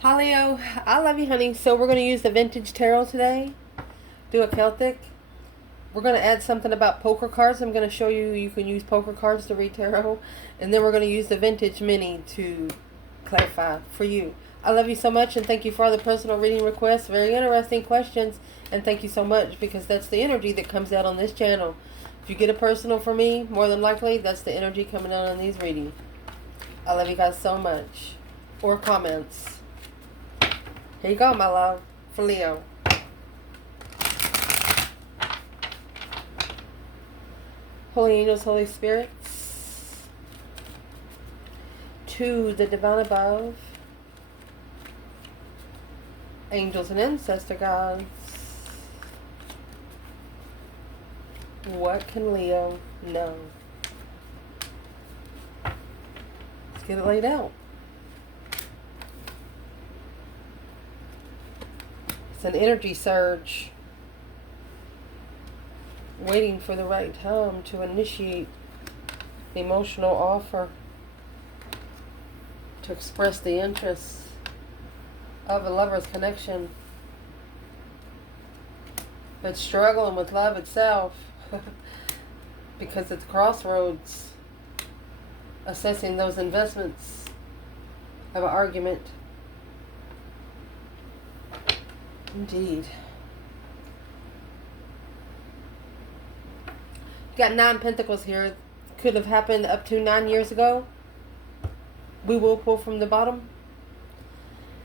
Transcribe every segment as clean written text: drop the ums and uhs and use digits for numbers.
Hi Leo, I love you honey. So we're going to use the vintage tarot today. Do a Celtic. We're going to add something about poker cards. I'm going to show you you can use poker cards to read tarot. And then we're going to use the vintage mini to clarify for you. I love you so much and thank you for all the personal reading requests. Very interesting questions. And thank you so much because that's the energy that comes out on this channel. If you get a personal from me, more than likely that's the energy coming out on these readings. I love you guys so much. Or comments. Here you go, my love, for Leo. Holy angels, Holy spirits, to the divine above, angels and ancestor gods, what can Leo know? Let's get it laid out. It's an energy surge, waiting for the right time to initiate the emotional offer, to express the interest of a lover's connection, but struggling with love itself because it's crossroads, assessing those investments of an argument. Indeed. You got 9 pentacles here. Could have happened up to 9 years ago. We will pull from the bottom.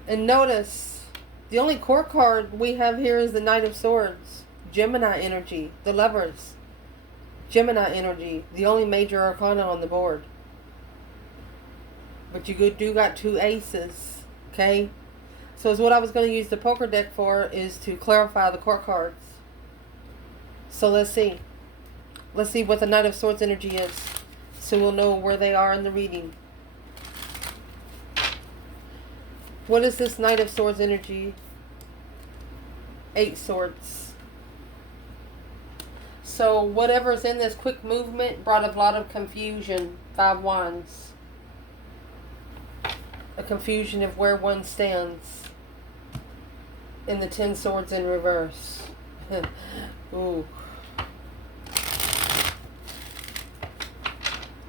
And notice, the only court card we have here is the Knight of Swords. Gemini energy. The Lovers. Gemini energy. The only major arcana on the board. But you do got 2 aces. Okay? So is what I was going to use the poker deck for is to clarify the court cards. So let's see. Let's see what the Knight of Swords energy is. So we'll know where they are in the reading. What is this Knight of Swords energy? 8 swords. So whatever's in this quick movement brought a lot of confusion. 5 wands. A confusion of where one stands. In the 10 swords in reverse. Ooh.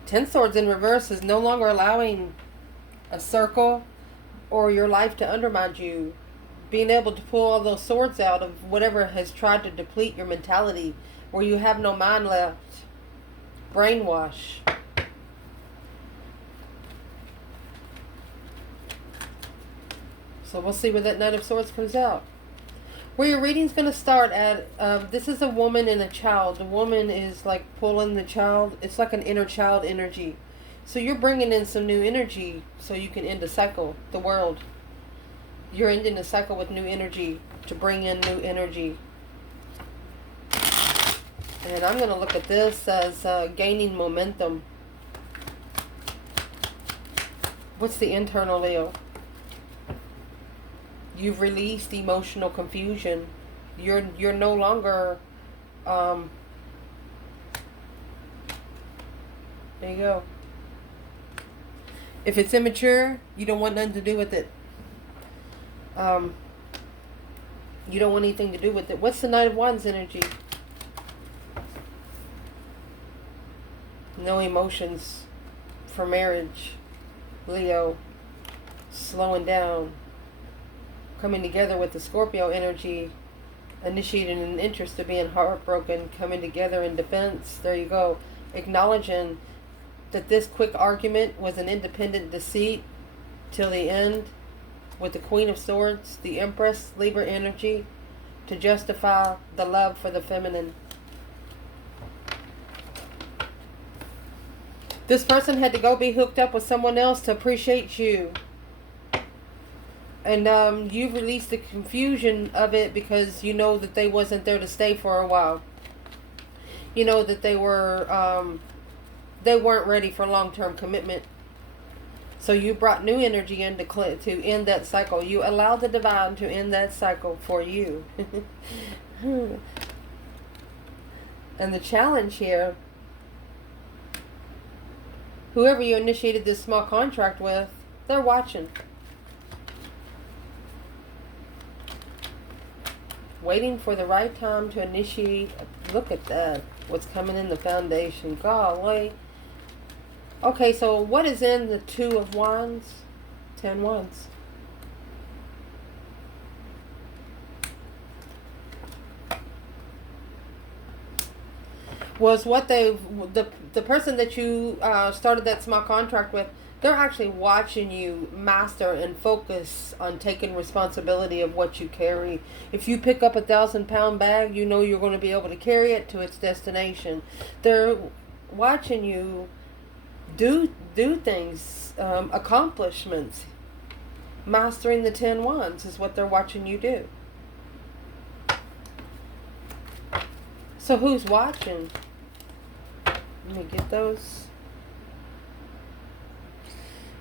10 swords in reverse is no longer allowing a circle or your life to undermine you. Being able to pull all those swords out of whatever has tried to deplete your mentality, where you have no mind left. Brainwash. So we'll see where that Knight of Swords comes out. Where your reading's going to start at, this is a woman and a child. The woman is like pulling the child. It's like an inner child energy. So you're bringing in some new energy so you can end a cycle, the world. You're ending a cycle with new energy to bring in new energy. And I'm going to look at this as gaining momentum. What's the internal, Leo? You've released emotional confusion. You're no longer there you go. If it's immature, you don't want nothing to do with it. You don't want anything to do with it. What's the Knight of Wands energy? No emotions for marriage. Leo. Slowing down. Coming together with the Scorpio energy, initiating an interest of being heartbroken, coming together in defense. There you go. Acknowledging that this quick argument was an independent deceit till the end with the Queen of Swords, the Empress, Libra energy, to justify the love for the feminine. This person had to go be hooked up with someone else to appreciate you. And you've released the confusion of it because you know that they wasn't there to stay for a while. You know that they weren't ready for long-term commitment. So you brought new energy in to end that cycle. You allowed the divine to end that cycle for you. And the challenge here, whoever you initiated this small contract with, they're watching. Waiting for the right time to initiate. Look at that. What's coming in the foundation. Golly. Okay, so what is in the Two of Wands? 10 Wands. Was what the person that you started that small contract with, they're actually watching you master and focus on taking responsibility of what you carry. If you pick up a 1,000-pound bag, you know you're going to be able to carry it to its destination. They're watching you do things, accomplishments. Mastering the 10 Wands is what they're watching you do. So who's watching? Let me get those.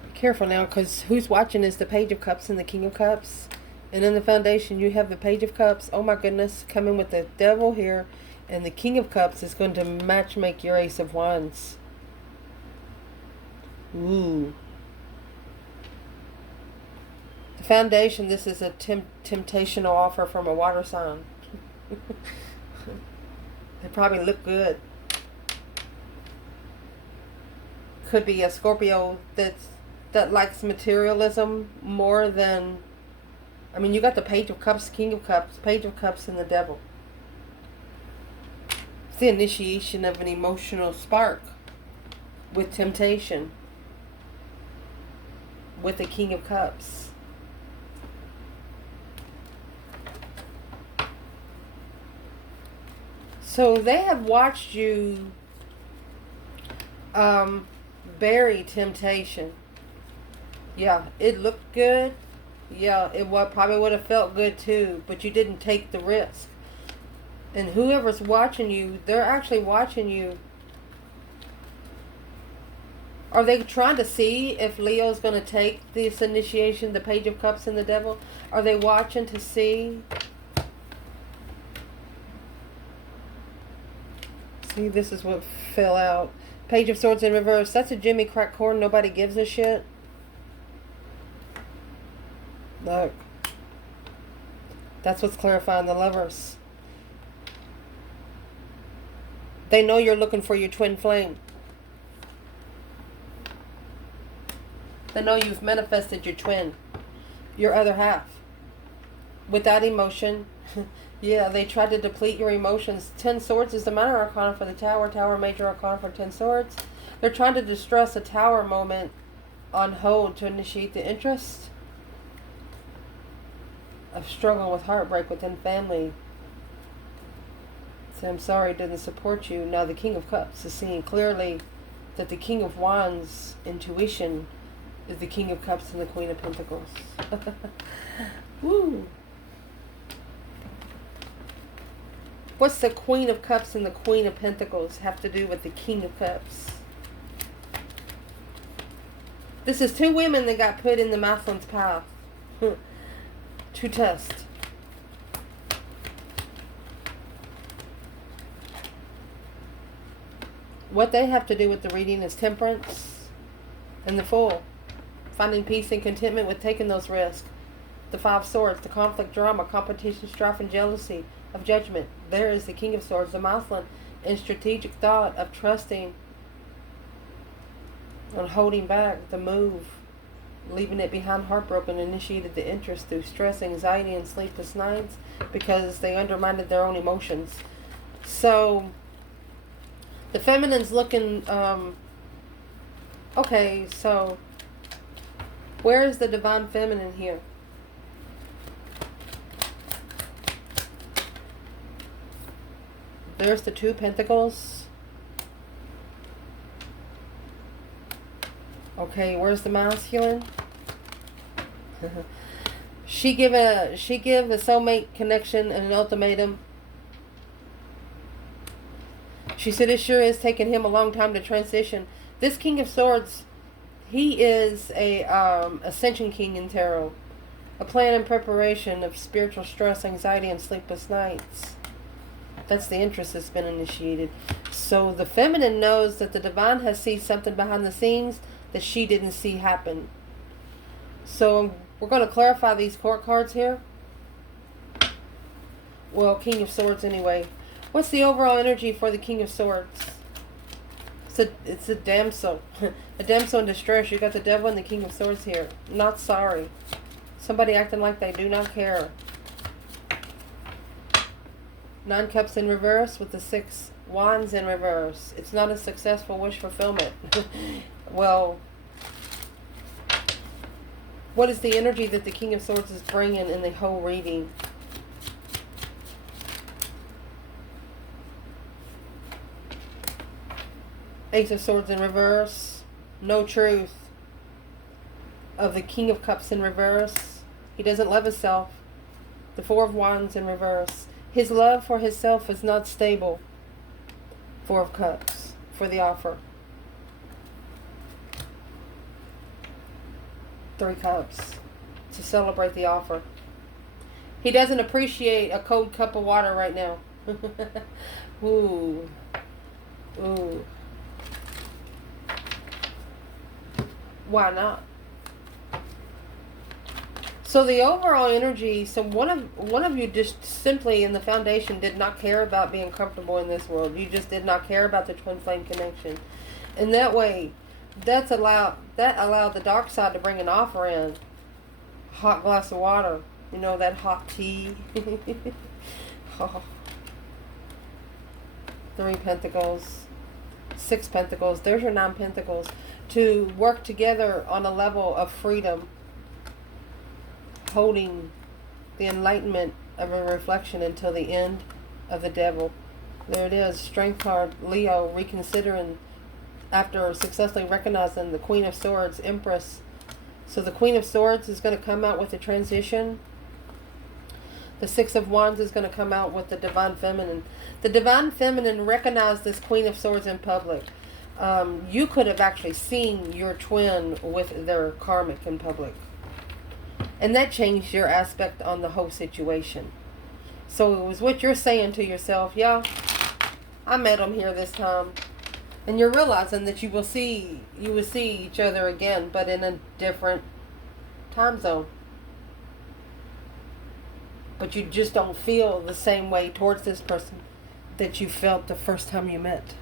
Be careful now, because who's watching is the Page of Cups and the King of Cups. And in the foundation, you have the Page of Cups. Oh my goodness, coming with the Devil here. And the King of Cups is going to match make your Ace of Wands. Ooh. The foundation, this is a temptational offer from a water sign. They probably look good. Could be a Scorpio that likes materialism more than... I mean, you got the Page of Cups, King of Cups, Page of Cups, and the Devil. It's the initiation of an emotional spark with temptation with the King of Cups. So they have watched you bury temptation. Yeah, it looked good. Yeah, it probably would have felt good too, but you didn't take the risk. And whoever's watching you, they're actually watching you. Are they trying to see if Leo's going to take this initiation, the Page of Cups and the Devil? Are they watching to see? See, this is what fell out. Page of Swords in reverse. That's a Jimmy Crack Corn. Nobody gives a shit. Look. That's what's clarifying the Lovers. They know you're looking for your twin flame. They know you've manifested your twin. Your other half. Without emotion. Yeah, they tried to deplete your emotions. 10 Swords is the minor arcana for the Tower. Tower, major arcana for 10 Swords. They're trying to distress a Tower moment on hold to initiate the interest of struggle with heartbreak within family. Say, I'm sorry, didn't support you. Now the King of Cups is seeing clearly that the King of Wands intuition is the King of Cups and the Queen of Pentacles. Woo! What's the Queen of Cups and the Queen of Pentacles have to do with the King of Cups? This is two women that got put in the masculine's path to test. What they have to do with the reading is Temperance and the Fool. Finding peace and contentment with taking those risks. The 5 Swords, the conflict, drama, competition, strife, and jealousy of judgment. There is the King of Swords, the masculine, and strategic thought of trusting and holding back the move, leaving it behind heartbroken, initiated the interest through stress, anxiety, and sleepless nights because they undermined their own emotions. So the feminine's looking, okay, so where is the divine feminine here? There's the 2 Pentacles. Okay, where's the masculine? She give a soulmate connection and an ultimatum. She said it sure is taking him a long time to transition. This King of Swords, he is a Ascension King in Tarot. A plan and preparation of spiritual stress, anxiety, and sleepless nights. That's the interest that's been initiated. So the feminine knows that the divine has seen something behind the scenes that she didn't see happen. So we're going to clarify these court cards here. Well, King of Swords anyway. What's the overall energy for the King of Swords? It's a damsel. A damsel in distress. You got the Devil and the King of Swords here. Not sorry. Somebody acting like they do not care. 9 Cups in reverse with the 6 Wands in reverse. It's not a successful wish fulfillment. Well, what is the energy that the King of Swords is bringing in the whole reading? Ace of Swords in reverse. No truth. Of the King of Cups in reverse. He doesn't love himself. The 4 of Wands in reverse. His love for himself is not stable. 4 of Cups for the offer. 3 Cups to celebrate the offer. He doesn't appreciate a cold cup of water right now. Ooh. Ooh. Why not? So the overall energy, so one of you just simply in the foundation did not care about being comfortable in this world. You just did not care about the twin flame connection. And that way, that allowed the dark side to bring an offer in. Hot glass of water. You know, that hot tea. Oh. 3 Pentacles. 6 Pentacles. There's your 9 Pentacles. To work together on a level of freedom. Holding the enlightenment of a reflection until the end of the Devil. There it is. Strength card. Leo reconsidering after successfully recognizing the Queen of Swords, Empress. So the Queen of Swords is going to come out with a transition. The 6 of Wands is going to come out with the Divine Feminine. The Divine Feminine recognized this Queen of Swords in public. You could have actually seen your twin with their karmic in public. And that changed your aspect on the whole situation. So it was what you're saying to yourself, yeah, I met him here this time. And you're realizing that you will see each other again, but in a different time zone. But you just don't feel the same way towards this person that you felt the first time you met.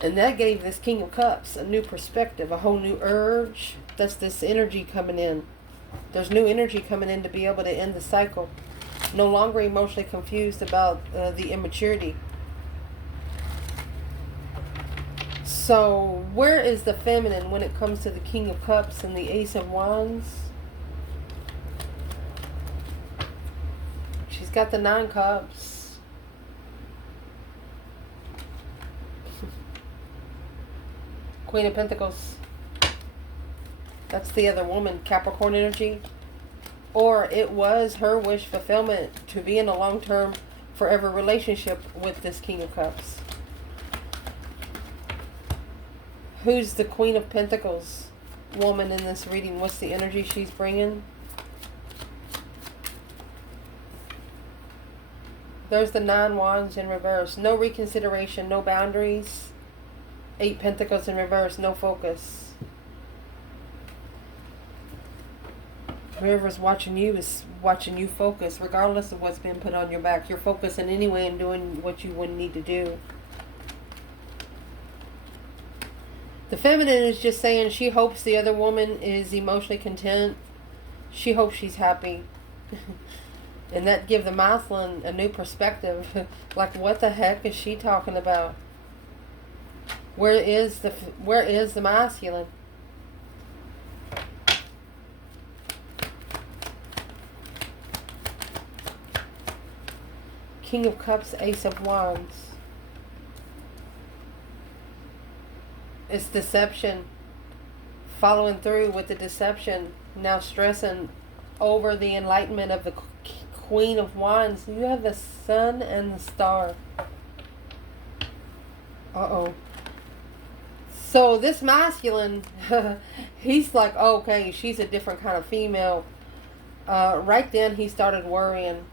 And that gave this King of Cups a new perspective, a whole new urge. That's this energy coming in. There's new energy coming in to be able to end the cycle. No longer emotionally confused about the immaturity. So, where is the feminine when it comes to the King of Cups and the Ace of Wands? She's got the 9 Cups. Queen of Pentacles. That's the other woman, Capricorn energy. Or it was her wish fulfillment to be in a long-term, forever relationship with this King of Cups. Who's the Queen of Pentacles woman in this reading? What's the energy she's bringing? There's the 9 Wands in reverse. No reconsideration, no boundaries. 8 Pentacles in reverse, no focus. Whoever's watching you is watching you focus, regardless of what's been put on your back. You're focusing anyway and doing what you would need to do. The feminine is just saying she hopes the other woman is emotionally content. She hopes she's happy. And that give the masculine a new perspective. Like, what the heck is she talking about? Where is the masculine? King of Cups, Ace of Wands. It's deception. Following through with the deception. Now stressing over the enlightenment of the Queen of Wands. You have the Sun and the Star. Uh-oh. So this masculine, he's like, oh, okay, she's a different kind of female. Right then he started worrying.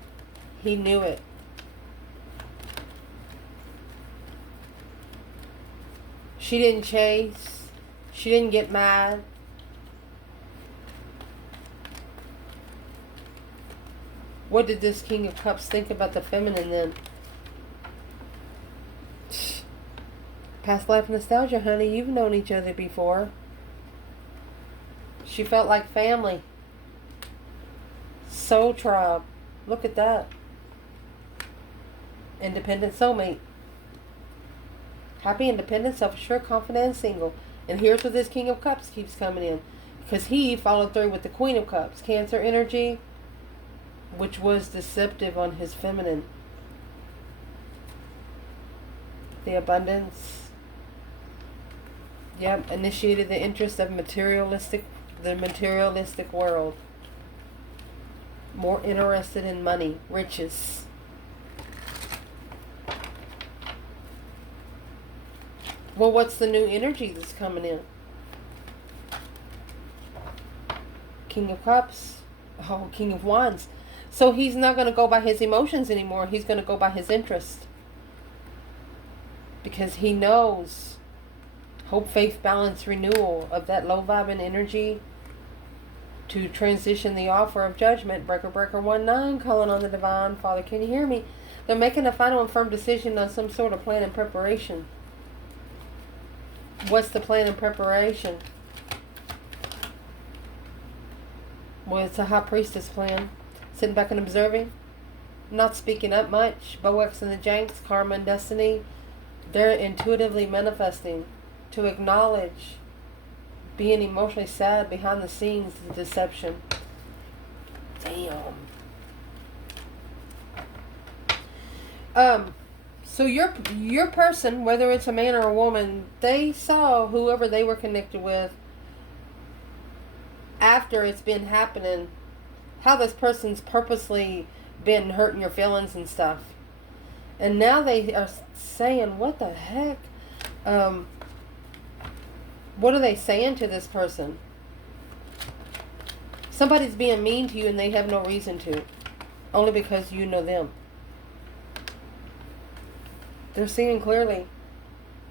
He knew it. She didn't chase. She didn't get mad. What did this King of Cups think about the feminine then? Past life nostalgia, honey. You've known each other before. She felt like family. Soul tribe. Look at that. Independent soulmate. Happy, independent, self-assured, confident, and single. And here's where this King of Cups keeps coming in. Because he followed through with the Queen of Cups. Cancer energy, which was deceptive on his feminine. The abundance. Yep, initiated the interest of the materialistic world. More interested in money, riches. Well, what's the new energy that's coming in? King of Cups. Oh, King of Wands. So he's not going to go by his emotions anymore. He's going to go by his interest. Because he knows hope, faith, balance, renewal of that low vibing energy to transition the offer of judgment. Breaker 19 calling on the divine. Father, can you hear me? They're making a final and firm decision on some sort of plan and preparation. What's the plan and preparation? Well, it's a high priestess plan. Sitting back and observing. Not speaking up much. Boex and the Janks, karma and destiny. They're intuitively manifesting. To acknowledge being emotionally sad behind the scenes is deception. Damn. So your person, whether it's a man or a woman, they saw whoever they were connected with after it's been happening, how this person's purposely been hurting your feelings and stuff. And now they are saying, what the heck? What are they saying to this person? Somebody's being mean to you and they have no reason to. Only because you know them. They're seeing clearly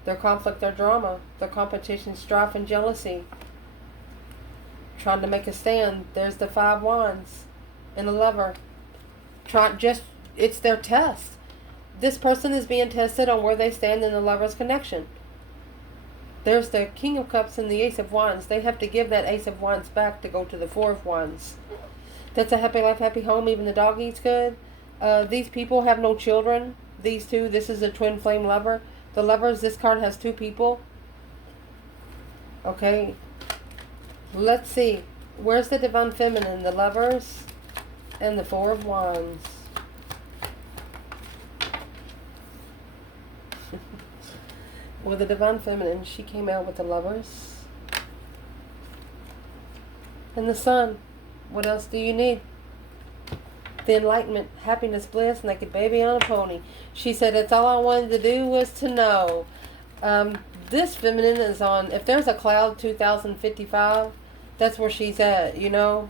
their conflict, their drama, their competition, strife, and jealousy. Trying to make a stand. There's the 5 wands and a lover. It's their test. This person is being tested on where they stand in the lover's connection. There's the King of Cups and the Ace of Wands. They have to give that Ace of Wands back to go to the 4 of Wands. That's a happy life, happy home. Even the dog eats good. These people have no children. These two. This is a twin flame lover. The lovers, this card has 2 people. Okay. Let's see. Where's the divine feminine? The lovers and the 4 of Wands. With the divine feminine, she came out with the lovers and the sun. What else do you need? The enlightenment, happiness, bliss, naked baby on a pony. She said, it's all I wanted to do was to know. This feminine is on, if there's a cloud 2055, that's where she's at, you know.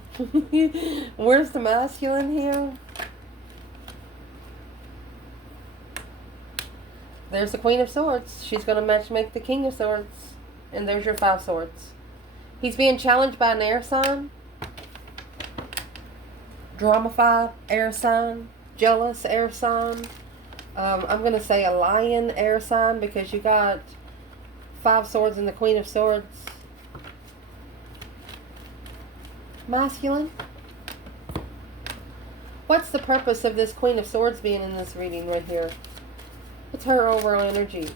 Where's the masculine here? There's the Queen of Swords. She's going to match-make the King of Swords. And there's your 5 swords. He's being challenged by an air sign. Drama-fied air sign. Jealous air sign. I'm going to say a lion air sign because you got 5 swords and the Queen of Swords. Masculine. What's the purpose of this Queen of Swords being in this reading right here? What's her overall energy?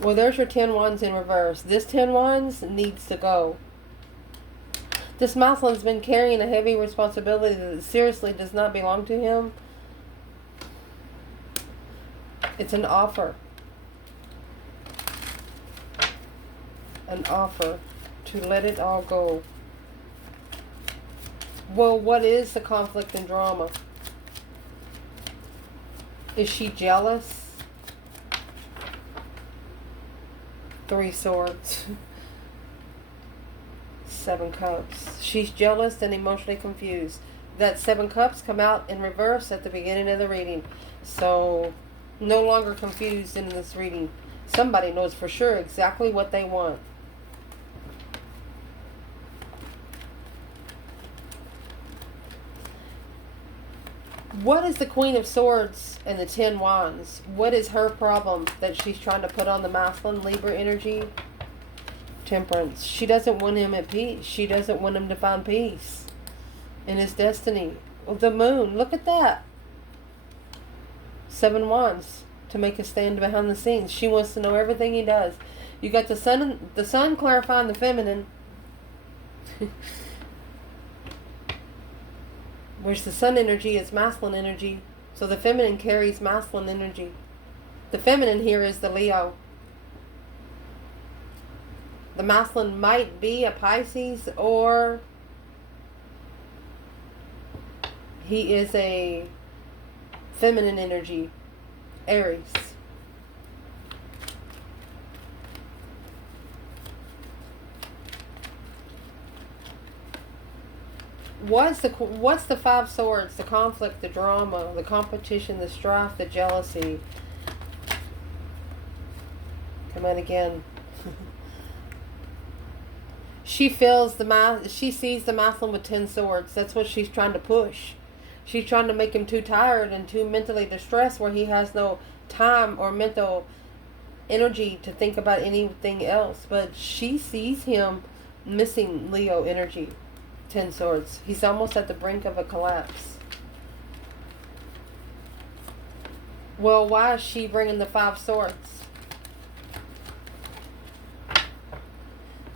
Well, there's your 10 wands in reverse. This 10 wands needs to go. This masculine's been carrying a heavy responsibility that seriously does not belong to him. It's an offer. An offer to let it all go. Well, what is the conflict and drama? Is she jealous? 3 swords. 7 cups. She's jealous and emotionally confused. That 7 cups come out in reverse at the beginning of the reading. So, no longer confused in this reading. Somebody knows for sure exactly what they want. What is the Queen of Swords and the 10 Wands? What is her problem that she's trying to put on the masculine Libra energy? Temperance. She doesn't want him at peace. She doesn't want him to find peace in his destiny. Well, the moon. Look at that. 7 Wands to make a stand behind the scenes. She wants to know everything he does. You got the sun clarifying the feminine. Whereas the sun energy is masculine energy. So the feminine carries masculine energy. The feminine here is the Leo. The masculine might be a Pisces, or he is a feminine energy, Aries. What's the 5 Swords? The conflict, the drama, the competition, the strife, the jealousy. Come on again. She sees the masculine with 10 swords. That's what she's trying to push. She's trying to make him too tired and too mentally distressed, where he has no time or mental energy to think about anything else. But she sees him missing Leo energy. 10 swords. He's almost at the brink of a collapse. Well, why is she bringing the 5 swords?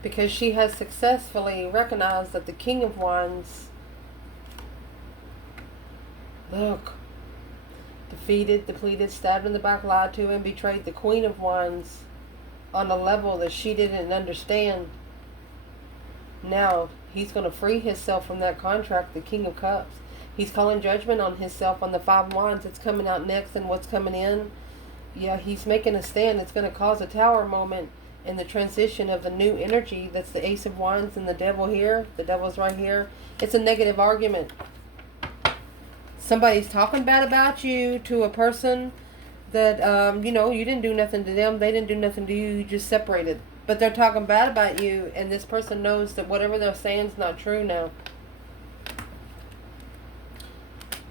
Because she has successfully recognized that the King of Wands, look, defeated, depleted, stabbed in the back, lied to, and betrayed the Queen of Wands on a level that she didn't understand. Now, he's going to free himself from that contract, the King of Cups. He's calling judgment on himself on the 5 Wands. It's coming out next, and what's coming in. Yeah, he's making a stand. It's going to cause a tower moment in the transition of the new energy. That's the Ace of Wands and the Devil here. The Devil's right here. It's a negative argument. Somebody's talking bad about you to a person that, you didn't do nothing to them. They didn't do nothing to you. You just separated. But they're talking bad about you, and this person knows that whatever they're saying is not true now.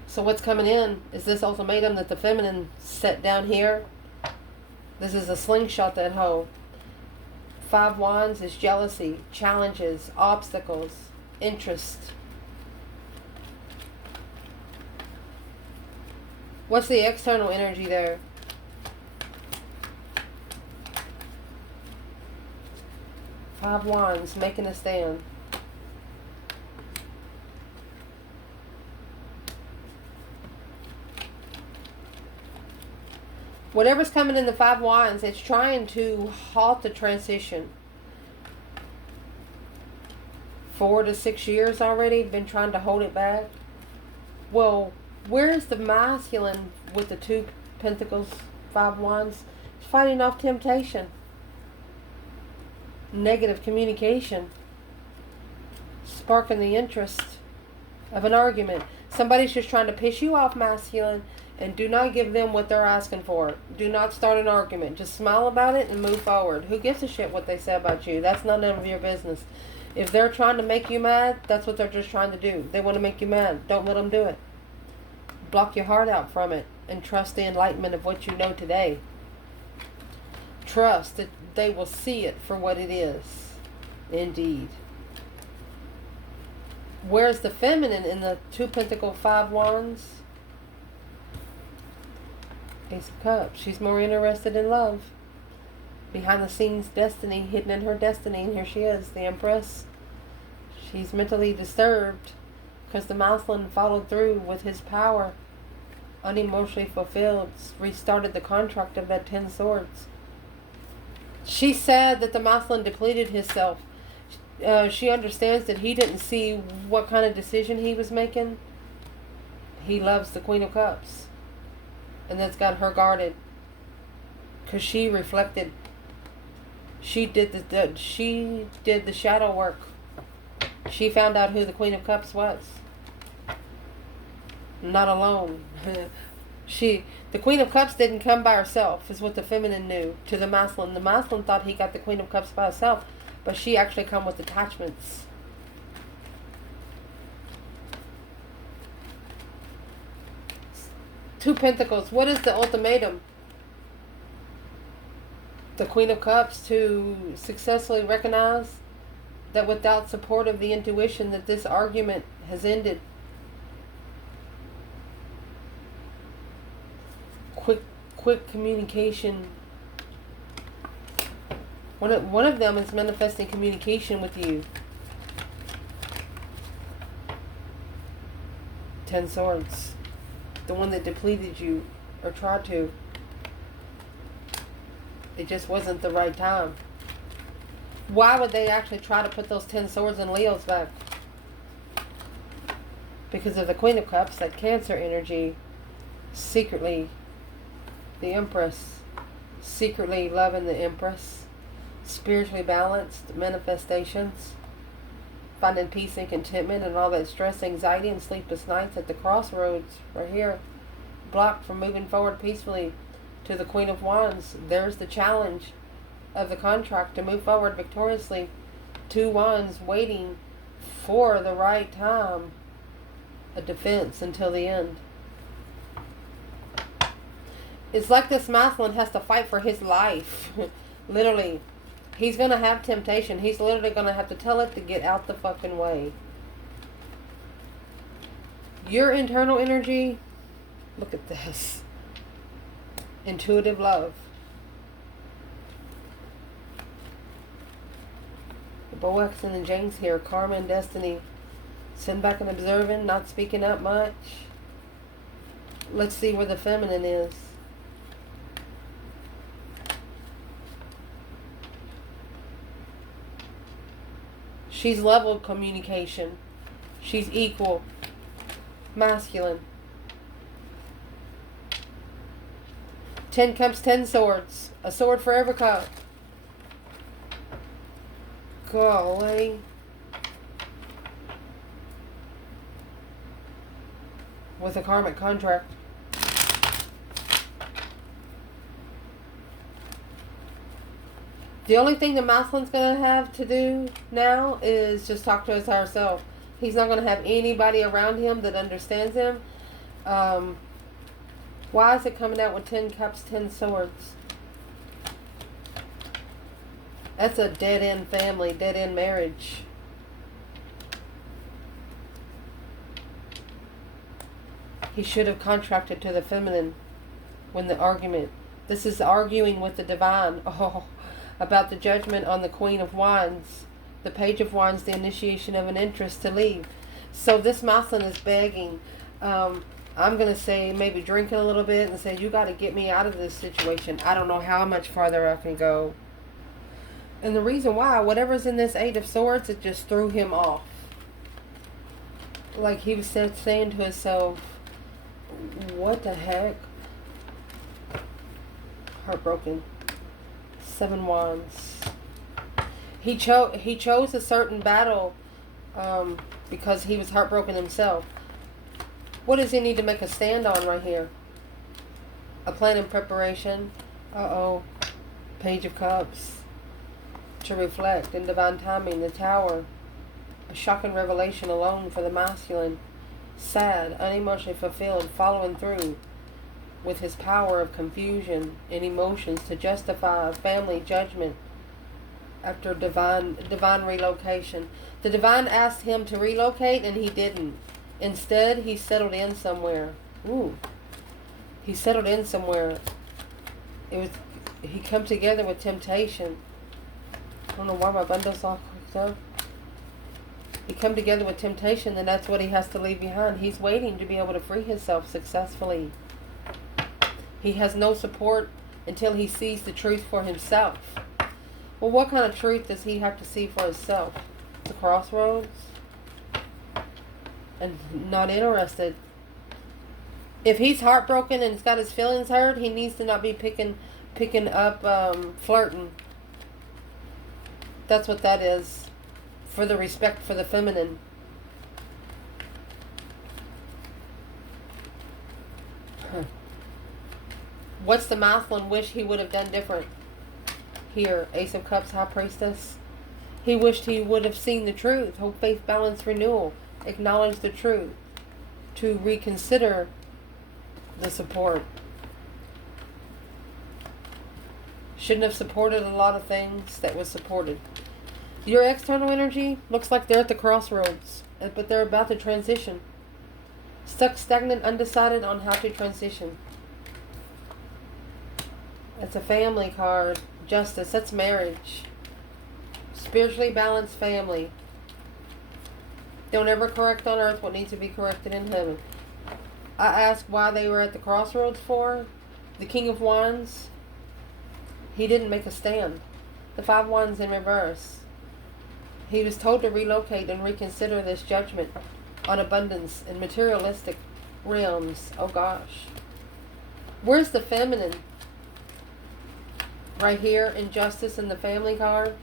So what's coming in is this ultimatum that the feminine set down here. This is a slingshot, that hoe. 5 Wands is jealousy, challenges, obstacles, interest. What's the external energy there? Five Wands, making a stand. Whatever's coming in the 5 Wands, it's trying to halt the transition. 4 to 6 years already, been trying to hold it back. Well, where's the masculine with the 2 Pentacles, 5 Wands? It's fighting off temptation. Negative communication. Sparking the interest of an argument. Somebody's just trying to piss you off, masculine, and do not give them what they're asking for. Do not start an argument. Just smile about it and move forward. Who gives a shit what they say about you? That's none of your business. If they're trying to make you mad, that's what they're just trying to do. They want to make you mad. Don't let them do it. Block your heart out from it and trust the enlightenment of what you know today. Trust that they will see it for what it is. Indeed. Where's the feminine in the 2 Pentacle, 5 Wands? Ace of Cups. She's more interested in love. Behind the scenes destiny, hidden in her destiny. And here she is, the Empress. She's mentally disturbed because the masculine followed through with his power. Unemotionally fulfilled. Restarted the contract of that 10 swords. She's sad that the masculine depleted himself. She understands that he didn't see what kind of decision he was making. He loves the Queen of Cups. And that's got her guarded. Because she reflected. She did the shadow work. She found out who the Queen of Cups was. Not alone. The Queen of Cups didn't come by herself, is what the feminine knew to the masculine. The masculine thought he got the Queen of Cups by herself, but she actually come with attachments. Two Pentacles. What is the ultimatum? The Queen of Cups, to successfully recognize that without support of the intuition that this argument has ended. Quick communication. One of them is manifesting communication with you. 10 Swords. The one that depleted you, or tried to. It just wasn't the right time. Why would they actually try to put those 10 Swords in Leo's back? Because of the Queen of Cups, that Cancer energy, secretly, the Empress, secretly loving the Empress, spiritually balanced manifestations, finding peace and contentment and all that stress, anxiety, and sleepless nights at the crossroads right here, blocked from moving forward peacefully to the Queen of Wands. There's the challenge of the contract to move forward victoriously. 2 Wands waiting for the right time. A defense until the end. It's like this masculine has to fight for his life. Literally. He's going to have temptation. He's literally going to have to tell it to get out the fucking way. Your internal energy, look at this. Intuitive love. The Boax and the James here. Karma and destiny. Sitting back and observing, not speaking up much. Let's see where the feminine is. She's level communication. She's equal. Masculine. 10 Cups, 10 Swords. A sword for every cup. Golly. With a karmic contract. The only thing the masculine's going to have to do now is just talk to his higher self. He's not going to have anybody around him that understands him. Why is it coming out with 10 Cups, 10 Swords? That's a dead-end family, dead-end marriage. He should have contracted to the feminine when the argument. This is arguing with the divine. Oh, about the judgment on the Queen of Wands. The Page of Wands, the initiation of an interest to leave. So this masculine is begging. I'm going to say maybe drinking a little bit and say, you got to get me out of this situation. I don't know how much farther I can go. And the reason why, whatever's in this 8 of Swords, it just threw him off. Like he was saying to himself, what the heck? Heartbroken. 7 Wands. He chose a certain battle because he was heartbroken himself. What does he need to make a stand on right here? A plan in preparation. Uh-oh. Page of Cups. To reflect in divine timing. The Tower. A shocking revelation alone for the masculine. Sad, unemotionally fulfilled, following through with his power of confusion and emotions to justify family judgment after divine relocation. The divine asked him to relocate and he didn't. Instead, he settled in somewhere. Ooh. He settled in somewhere. He come together with temptation. I don't know why my bundle's all crooked up. He come together with temptation, and that's what he has to leave behind. He's waiting to be able to free himself successfully. He has no support until he sees the truth for himself. Well, what kind of truth does he have to see for himself? The crossroads? And not interested. If he's heartbroken and he's got his feelings hurt, he needs to not be picking up flirting. That's what that is. For the respect for the feminine. What's the masculine wish he would have done different? Here, Ace of Cups, High Priestess. He wished he would have seen the truth. Hope, faith, balance, renewal. Acknowledge the truth. To reconsider the support. Shouldn't have supported a lot of things that was supported. Your external energy looks like they're at the crossroads, but they're about to transition. Stuck, stagnant, undecided on how to transition. It's a family card. Justice, that's marriage. Spiritually balanced family. Don't ever correct on earth what needs to be corrected in heaven. I asked why they were at the crossroads for. The King of Wands, he didn't make a stand. The Five Wands in reverse. He was told to relocate and reconsider this judgment on abundance in materialistic realms. Oh gosh. Where's the feminine? Right here in Justice in the family card.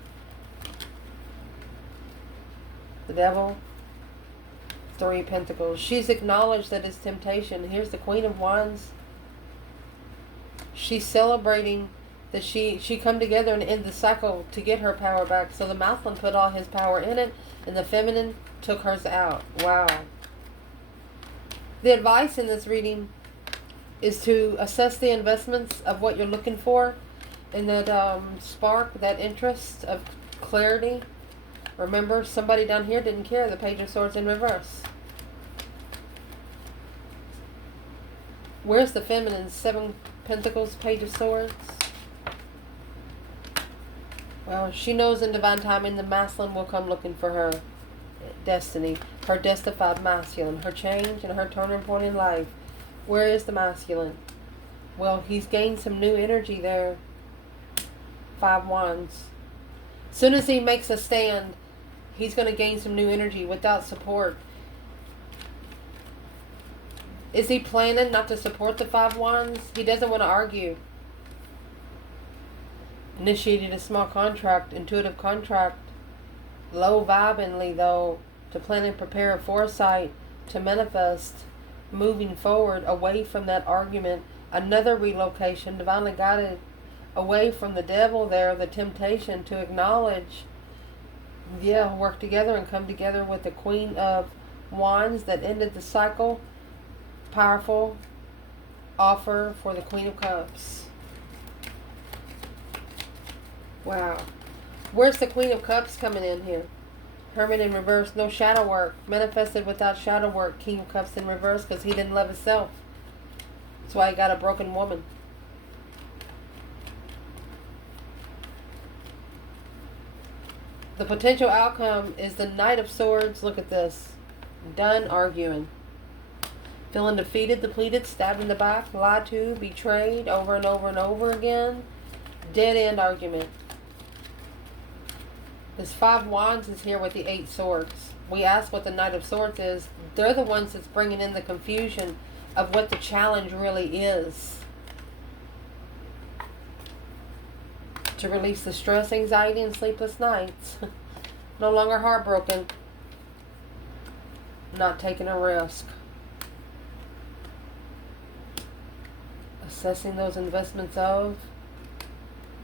The Devil. Three Pentacles. She's acknowledged that it's temptation. Here's the Queen of Wands. She's celebrating that she come together and end the cycle to get her power back. So the masculine put all his power in it, and the feminine took hers out. Wow. The advice in this reading is to assess the investments of what you're looking for, and that spark, that interest of clarity. Remember, somebody down here didn't care. The Page of Swords in reverse. Where's the feminine? Seven Pentacles, Page of Swords. Well, she knows in divine timing the masculine will come looking for her destiny, her destified masculine, her change and her turning point in life. Where is the masculine? Well, he's gained some new energy there. Five Wands. As soon as he makes a stand, he's going to gain some new energy without support. Is he planning not to support the Five Wands? He doesn't want to argue. Initiated a small contract, intuitive contract, low vibingly though, to plan and prepare a foresight to manifest, moving forward away from that argument, another relocation, divinely guided, away from the devil there, the temptation to acknowledge, work together and come together with the Queen of Wands that ended the cycle. Powerful offer for the Queen of Cups. Wow. Where's the Queen of Cups coming in here? Hermit in reverse, no shadow work. Manifested without shadow work. King of Cups in reverse because he didn't love himself. That's why he got a broken woman. The potential outcome is the Knight of Swords. Look at this. Done arguing. Feeling defeated, depleted, stabbed in the back, lied to, betrayed over and over and over again. Dead end argument. This Five Wands is here with the Eight Swords. We ask what the Knight of Swords is. They're the ones that's bringing in the confusion of what the challenge really is. To release the stress, anxiety, and sleepless nights. No longer heartbroken. Not taking a risk. Assessing those investments of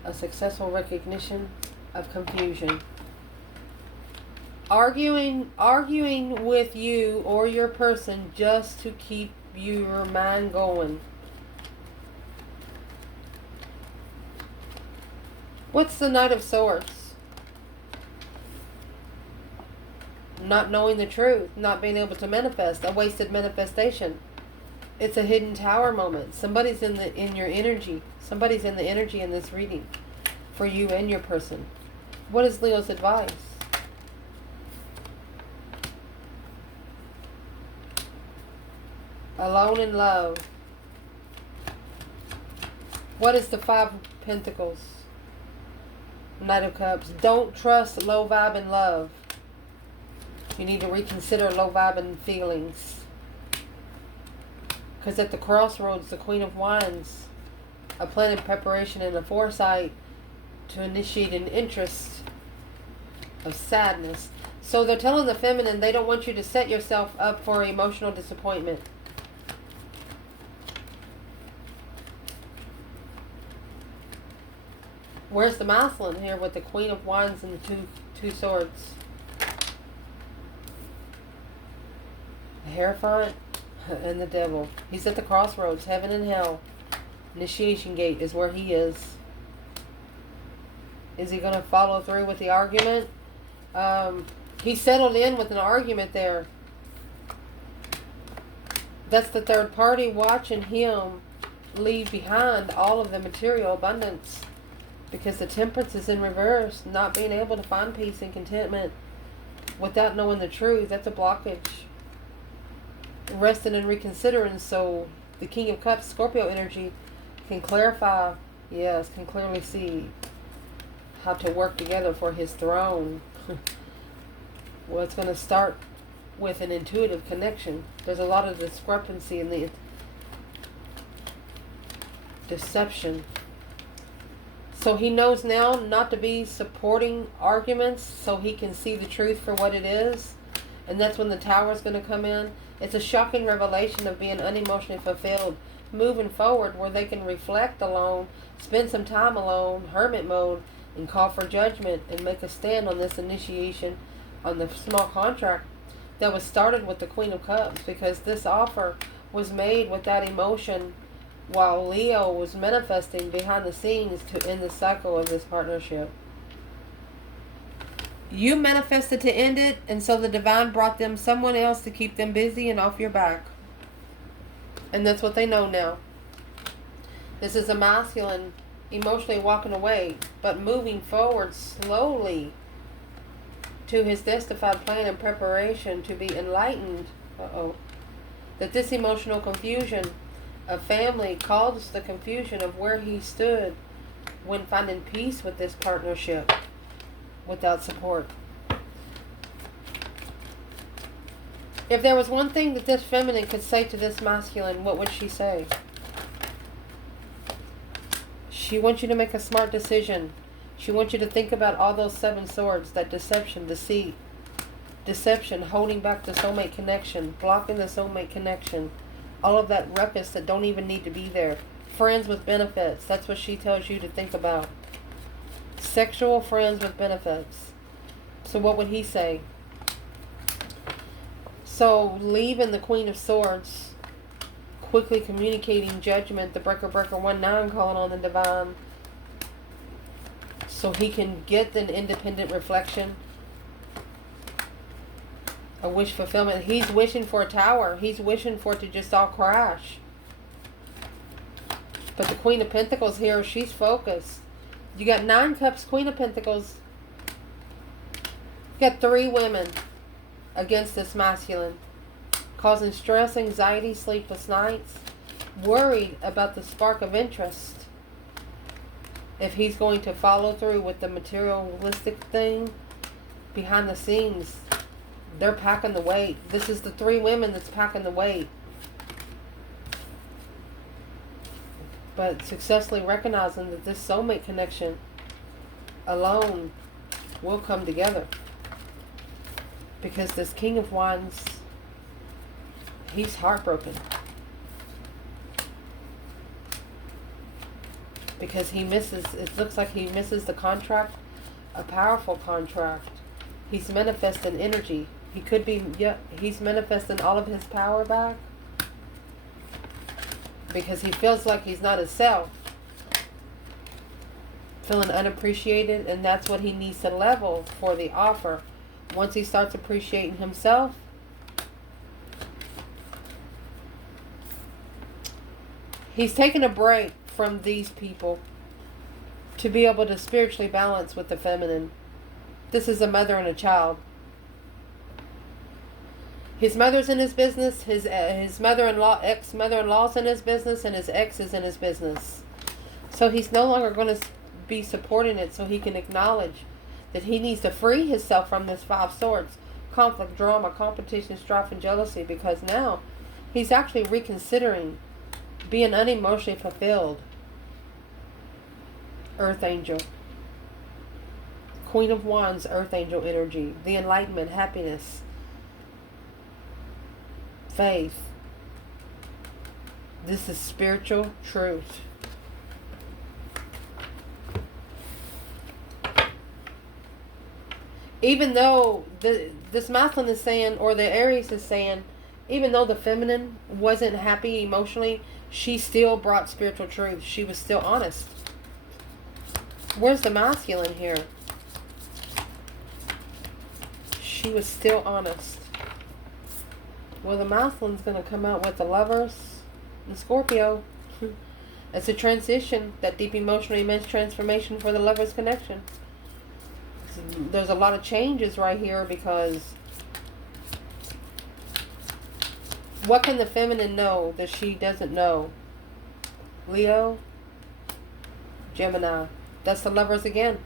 a successful recognition of confusion. Arguing with you or your person just to keep your mind going. What's the Knight of Swords? Not knowing the truth, not being able to manifest, a wasted manifestation. It's a hidden tower moment. Somebody's in your energy. Somebody's in the energy in this reading for you and your person. What is Leo's advice? Alone in love. What is the Five Pentacles? Knight of Cups. Don't trust low vibe in love. You need to reconsider low vibe in feelings. Because at the crossroads, the Queen of Wands, a plan in preparation and a foresight to initiate an interest of sadness. So they're telling the feminine they don't want you to set yourself up for emotional disappointment. Where's the masculine here with the Queen of Wands and the two swords? The Hierophant. And the devil. He's at the crossroads, heaven and hell. Initiation gate is where he is. Is he going to follow through with the argument? He settled in with an argument there. That's the third party watching him leave behind all of the material abundance. Because the temperance is in reverse. Not being able to find peace and contentment without knowing the truth. That's a blockage. Resting and reconsidering, so the King of Cups, Scorpio energy, can clarify, yes, can clearly see how to work together for his throne. Well, it's going to start with an intuitive connection. There's a lot of discrepancy in the deception. So he knows now not to be supporting arguments, so he can see the truth for what it is. And that's when the Tower is going to come in. It's a shocking revelation of being unemotionally fulfilled. Moving forward where they can reflect alone, spend some time alone, hermit mode, and call for judgment and make a stand on this initiation on the small contract that was started with the Queen of Cups, because this offer was made with that emotion while Leo was manifesting behind the scenes to end the cycle of this partnership. You manifested to end it, and so the divine brought them someone else to keep them busy and off your back. And that's what they know now. This is a masculine emotionally walking away, but moving forward slowly to his testified plan and preparation to be enlightened. That this emotional confusion of family caused the confusion of where he stood when finding peace with this partnership without support. If there was one thing that this feminine could say to this masculine, what would she say? She wants you to make a smart decision. She wants you to think about all those 7 swords, that deception, deceit, deception, holding back the soulmate connection, blocking the soulmate connection, all of that ruckus that don't even need to be there. Friends with benefits, that's what she tells you to think about. Sexual friends with benefits. So what would he say? So leaving the Queen of Swords, quickly communicating judgment, the breaker 1-9 calling on the divine, so he can get an independent reflection, a wish fulfillment. He's wishing for a tower. He's wishing for it to just all crash. But the Queen of Pentacles here, she's focused. You got 9 cups, Queen of Pentacles. You got 3 women against this masculine, causing stress, anxiety, sleepless nights, worried about the spark of interest. If he's going to follow through with the materialistic thing behind the scenes, they're packing the weight. This is the 3 women that's packing the weight. But successfully recognizing that this soulmate connection alone will come together. Because this King of Wands, he's heartbroken. Because he misses, it looks like he misses the contract, a powerful contract. He's manifesting energy. He could be, he's manifesting all of his power back. Because he feels like he's not himself. Feeling unappreciated, and that's what he needs to level for the offer. Once he starts appreciating himself, he's taking a break from these people to be able to spiritually balance with the feminine. This is a mother and a child. His mother's in his business, his mother-in-law, ex-mother-in-law's in his business, and his ex is in his business. So he's no longer going to be supporting it, so he can acknowledge that he needs to free himself from this 5 swords. Conflict, drama, competition, strife, and jealousy, because now he's actually reconsidering being unemotionally fulfilled. Earth Angel. Queen of Wands, Earth Angel energy. The enlightenment, happiness, faith. This is spiritual truth. Even though this masculine is saying, or the Aries is saying, Even though the feminine wasn't happy emotionally, she still brought spiritual truth. She was still honest. Where's the masculine here? She was still honest. Well, the masculine's going to come out with the Lovers and Scorpio. It's a transition, that deep emotional immense transformation for the Lovers connection. There's a lot of changes right here, because what can the feminine know that she doesn't know? Leo, Gemini. That's the Lovers again.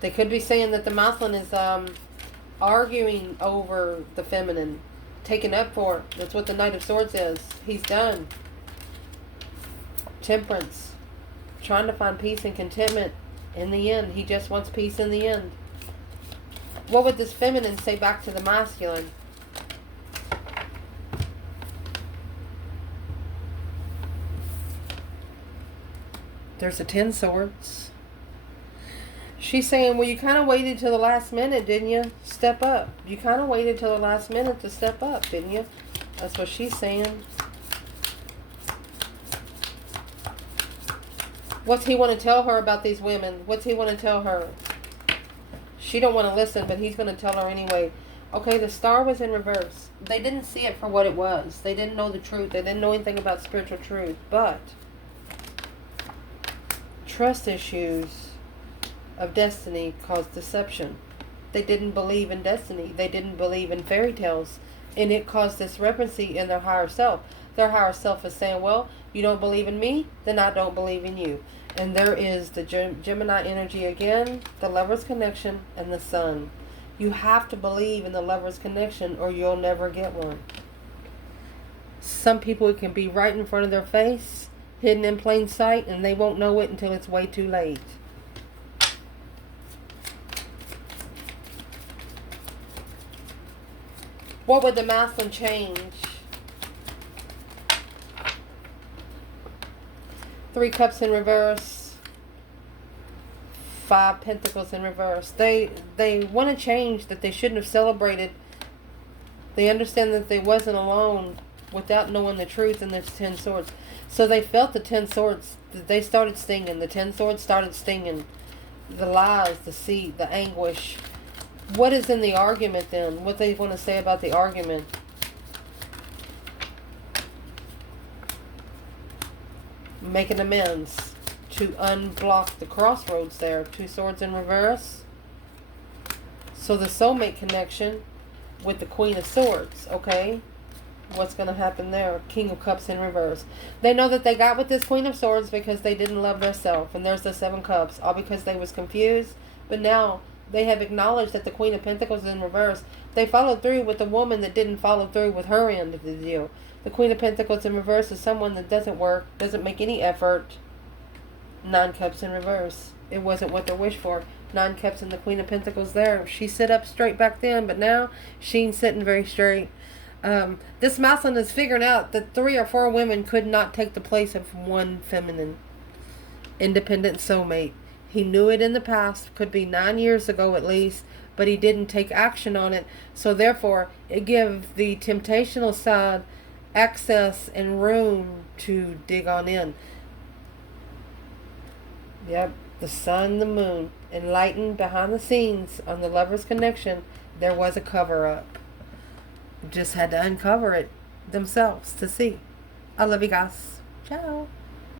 They could be saying that the masculine is arguing over the feminine, taking up for it. That's what the Knight of Swords is. He's done. Temperance. Trying to find peace and contentment in the end. He just wants peace in the end. What would this feminine say back to the masculine? There's a 10 swords. She's saying, well, you kind of waited till the last minute, didn't you? Step up. You kind of waited till the last minute to step up, didn't you? That's what she's saying. What's he want to tell her about these women? What's he want to tell her? She don't want to listen, but he's going to tell her anyway. Okay, the star was in reverse. They didn't see it for what it was. They didn't know the truth. They didn't know anything about spiritual truth. But trust issues of destiny caused deception. They didn't believe in destiny. They didn't believe in fairy tales. And it caused discrepancy in their higher self. Their higher self is saying, well, you don't believe in me, then I don't believe in you. And there is the Gemini energy again, the Lover's connection, and the Sun. You have to believe in the Lover's connection or you'll never get one. Some people, it can be right in front of their face, hidden in plain sight, and they won't know it until it's way too late. What would the masculine change? 3 cups in reverse. 5 pentacles in reverse. They want to change, that they shouldn't have celebrated. They understand that they wasn't alone without knowing the truth in this 10 swords. So they felt the 10 swords. They started stinging. The 10 swords started stinging. The lies, the deceit, the anguish. What is in the argument then? What they want to say about the argument? Making amends to unblock the crossroads there. 2 swords in reverse. So the soulmate connection with the Queen of Swords, okay? What's going to happen there? King of Cups in reverse. They know that they got with this Queen of Swords because they didn't love themselves. And there's the 7 cups, all because they was confused. But now they have acknowledged that the Queen of Pentacles is in reverse. They followed through with the woman that didn't follow through with her end of the deal. The Queen of Pentacles in reverse is someone that doesn't work, doesn't make any effort. 9 cups in reverse. It wasn't what they wished for. 9 cups and the Queen of Pentacles there. She sit up straight back then, but now she ain't sitting very straight. This masculine is figuring out that 3 or 4 women could not take the place of one feminine, independent soulmate. He knew it in the past, could be 9 years ago at least, but he didn't take action on it. So therefore, it gives the temptational side access and room to dig on in. Yep, the sun, the moon, enlightened behind the scenes on the Lover's connection. There was a cover-up. Just had to uncover it themselves to see. I love you guys. Ciao.